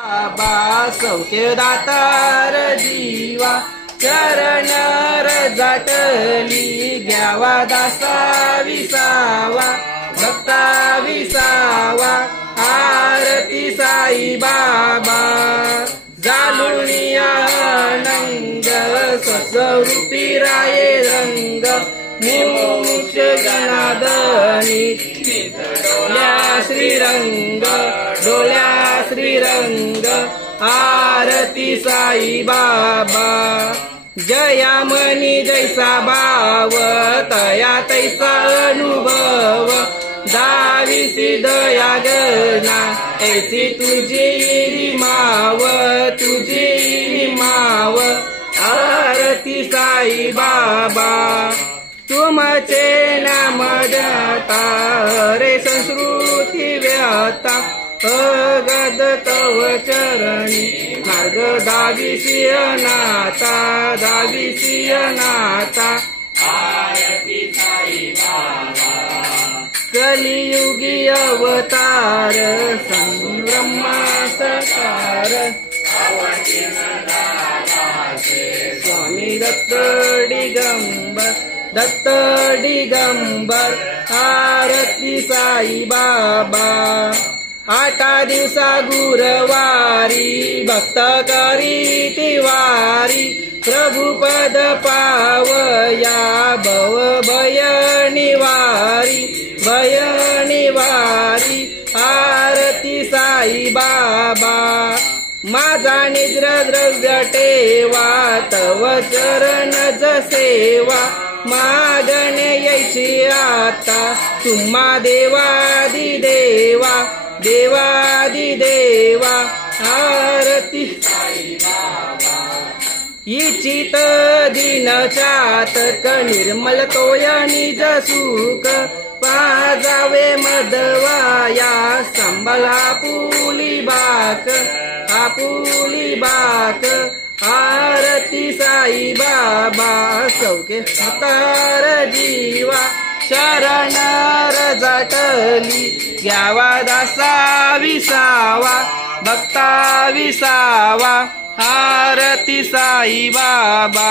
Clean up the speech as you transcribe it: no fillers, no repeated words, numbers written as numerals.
बाबा सौख्य दातार जीवा चरण रजाटली घ्यावा दासा विसावा भक्ता विसावा आरती साई बाबा जालुनी आनंद स्वस्वरूपी राये रंग मोक्ष जनादनी डोल्या श्रीरंग डोल्या श्रीरंग आरती साई बाबा जया मनी जैसा भाव तया तैसा अनुभव दाविसी दया गना ऐसी तुझी माव आरती साई बाबा तुमचे नाम जाता रे संस्कृती व्याता अगद तव चरणी मार्ग दाविसी अनाथा आरती साई बाबा कलियुगी अवतार संब्रह्मा सकार स्वामी दत्त दिगंबर आरती साई बाबा आठा दिवसा गुरुवारी भक्त करीती वारी प्रभुपद पावया भव भय निवारी आरती साई बाबा माझा निद्र द्रव्य टेवा तव चरण सेवा मागणे यायची आता तुम्हा देवादिदेवा आरती साई बाबा इचित दिन चातक निर्मल तोय निज सुख पाजावे मधवाया संबल आपुली बाक आरती साई बाबा सौख्य दातार जीवा शरण रजाटली घ्यावा दासा विसावा भक्ता विसावा आरती साई बाबा।